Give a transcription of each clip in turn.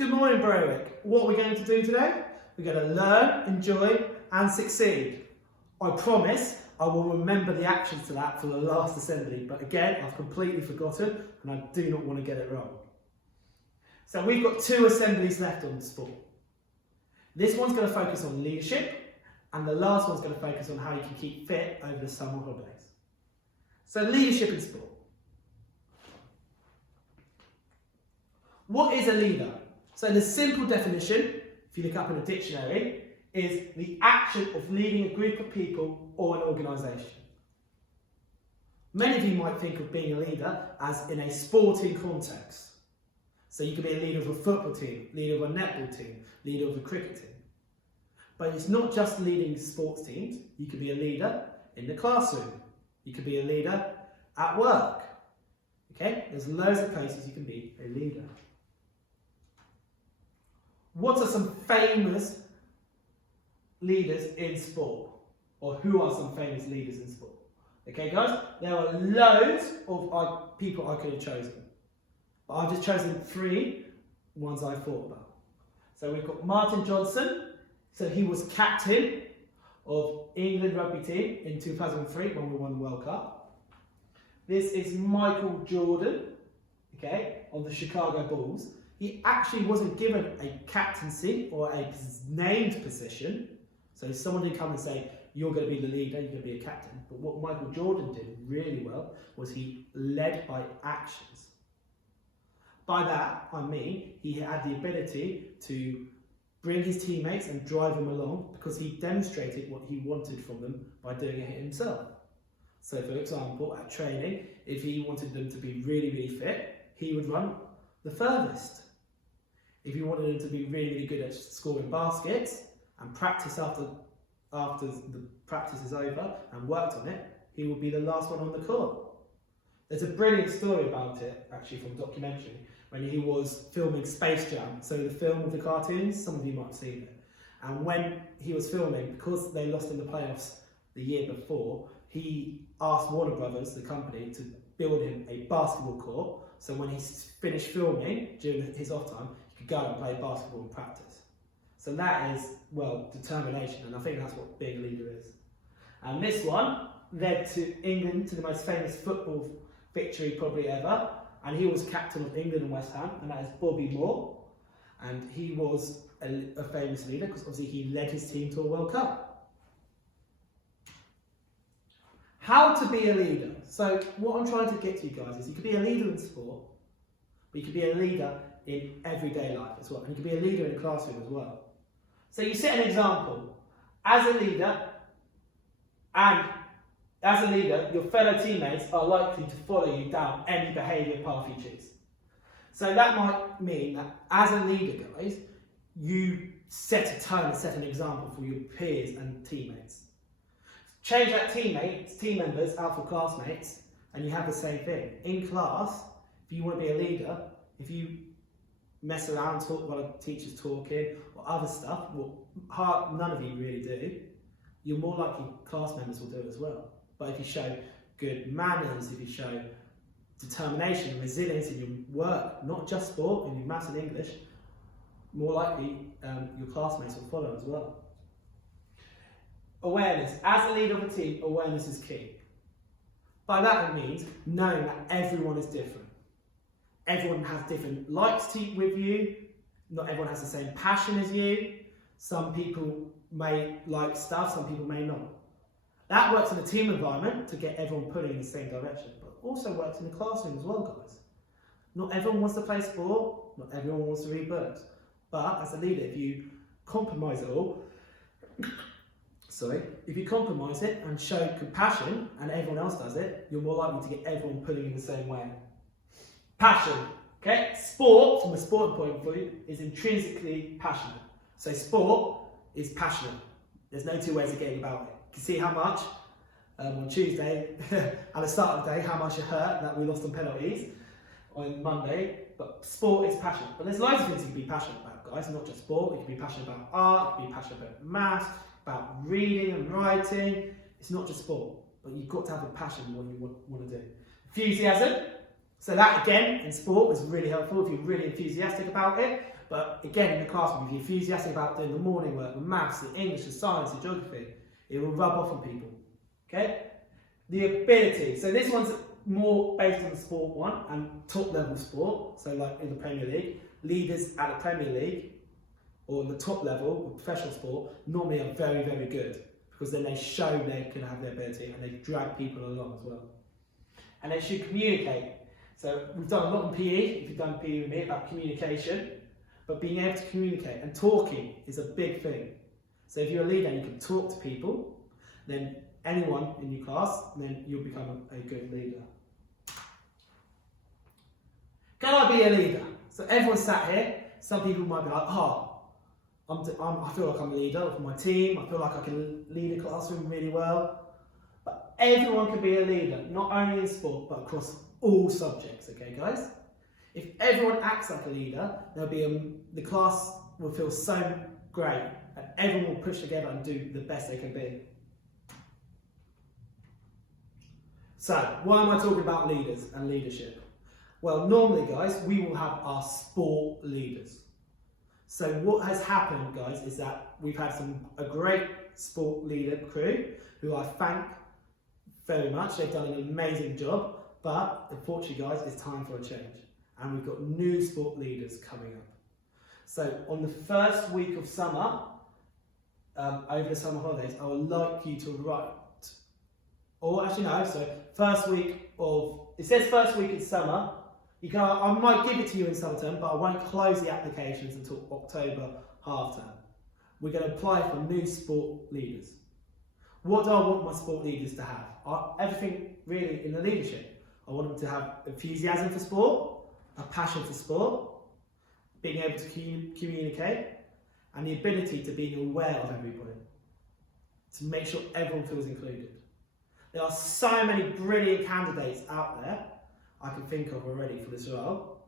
Good morning, Berwick. What are we going to do today? We're going to learn, enjoy and succeed. I promise I will remember the actions to that for the last assembly, but again, I've completely forgotten and I do not want to get it wrong. So we've got 2 assemblies left on the sport. This one's going to focus on leadership and the last one's going to focus on how you can keep fit over the summer holidays. So leadership in sport. What is a leader? So the simple definition, if you look up in a dictionary, is the action of leading a group of people or an organisation. Many of you might think of being a leader as in a sporting context. So you could be a leader of a football team, leader of a netball team, leader of a cricket team. But it's not just leading sports teams. You could be a leader in the classroom. You could be a leader at work. Okay? There's loads of places you can be a leader. What are some famous leaders in sport? Or who are some famous leaders in sport? Okay, guys, there are loads of people I could have chosen. But I've just chosen 3 ones I thought about. So we've got Martin Johnson. So he was captain of England rugby team in 2003 when we won the World Cup. This is Michael Jordan, okay, of the Chicago Bulls. He actually wasn't given a captaincy or a named position. So someone didn't come and say, you're going to be the leader, you're going to be a captain. But what Michael Jordan did really well was he led by actions. By that, I mean, he had the ability to bring his teammates and drive them along because he demonstrated what he wanted from them by doing it himself. So for example, at training, if he wanted them to be really, really fit, he would run the furthest. If he wanted them to be really, really good at scoring baskets and practice after the practice is over and worked on it, he would be the last one on the court. There's a brilliant story about it, actually, from a documentary, when he was filming Space Jam. So the film with the cartoons, some of you might have seen it. And when he was filming, because they lost in the playoffs the year before, he asked Warner Brothers, the company, to build him a basketball court. So when he finished filming during his off time, he could go and play basketball and practice. So that is, well, determination, and I think that's what being a leader is. And this one led to England to the most famous football victory probably ever, and he was captain of England and West Ham, and that is Bobby Moore. And he was a famous leader because obviously he led his team to a World Cup. How to be a leader. So what I'm trying to get to you guys is you could be a leader in sport, but you could be a leader in everyday life as well, and you could be a leader in the classroom as well. So you set an example. As a leader, your fellow teammates are likely to follow you down any behaviour path you choose. So that might mean that as a leader, guys, you set a tone and set an example for your peers and teammates. Change that team members out for classmates, and you have the same thing. In class, if you want to be a leader, if you mess around, talk while a teacher's talking, or other stuff, well, none of you really do, you're more likely class members will do it as well. But if you show good manners, if you show determination and resilience in your work, not just sport, in your maths and English, more likely your classmates will follow as well. Awareness. As a leader of a team, awareness is key. By that it means knowing that everyone is different. Everyone has different likes with you. Not everyone has the same passion as you. Some people may like stuff, some people may not. That works in a team environment to get everyone pulling in the same direction, but also works in the classroom as well, guys. Not everyone wants to play sport, not everyone wants to read books. But as a leader, if you compromise it all, if you compromise it and show compassion and everyone else does it, you're more likely to get everyone pulling in the same way. Passion. Okay? Sport, from a sporting point of view, is intrinsically passionate. So sport is passionate. There's no 2 ways of getting about it. You can see how much on Tuesday, at the start of the day, how much it hurt that we lost on penalties on Monday. But sport is passionate. But there's loads of things you can be passionate about, guys, not just sport. You can be passionate about art, you can be passionate about maths, about reading and writing. It's not just sport, but you've got to have a passion in what you want to do. Enthusiasm. So that, again, in sport is really helpful if you're really enthusiastic about it. But again, in the classroom, if you're enthusiastic about doing the morning work, the maths, the English, the science, the geography, it will rub off on people. Okay? The ability. So this one's more based on the sport one and top level sport. So like in the Premier League, leaders at the Premier League or the top level of professional sport normally are very, very good, because then they show they can have their ability and they drag people along as well. And they should communicate. So we've done a lot in PE, if you've done PE with me, about communication, but being able to communicate and talking is a big thing. So if you're a leader and you can talk to people, then anyone in your class, then you'll become a good leader. Can I be a leader? So everyone sat here, some people might be like, I feel like I'm a leader of my team, I feel like I can lead a classroom really well. But everyone can be a leader, not only in sport, but across all subjects, okay guys? If everyone acts like a leader, the class will feel so great, and everyone will push together and do the best they can be. So, why am I talking about leaders and leadership? Well, normally guys, we will have our sport leaders. So what has happened, guys, is that we've had a great sport leader crew who I thank very much. They've done an amazing job, but unfortunately, guys, it's time for a change. And we've got new sport leaders coming up. So on the first week of summer, over the summer holidays, I would like you to write, or actually no, so first week of, it says first week in summer. I might give it to you in summer term, but I won't close the applications until October half term. We're going to apply for new sport leaders. What do I want my sport leaders to have? Everything really in the leadership. I want them to have enthusiasm for sport, a passion for sport, being able to communicate, and the ability to be aware of everybody, to make sure everyone feels included. There are so many brilliant candidates out there I can think of already for this role,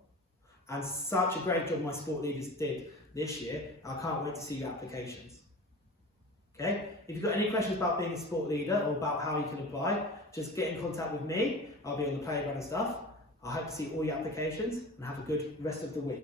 and such a great job my sport leaders did this year. I can't wait to see your applications. Okay? If you've got any questions about being a sport leader or about how you can apply, just get in contact with me. I'll be on the playground and stuff. I hope to see all your applications, and have a good rest of the week.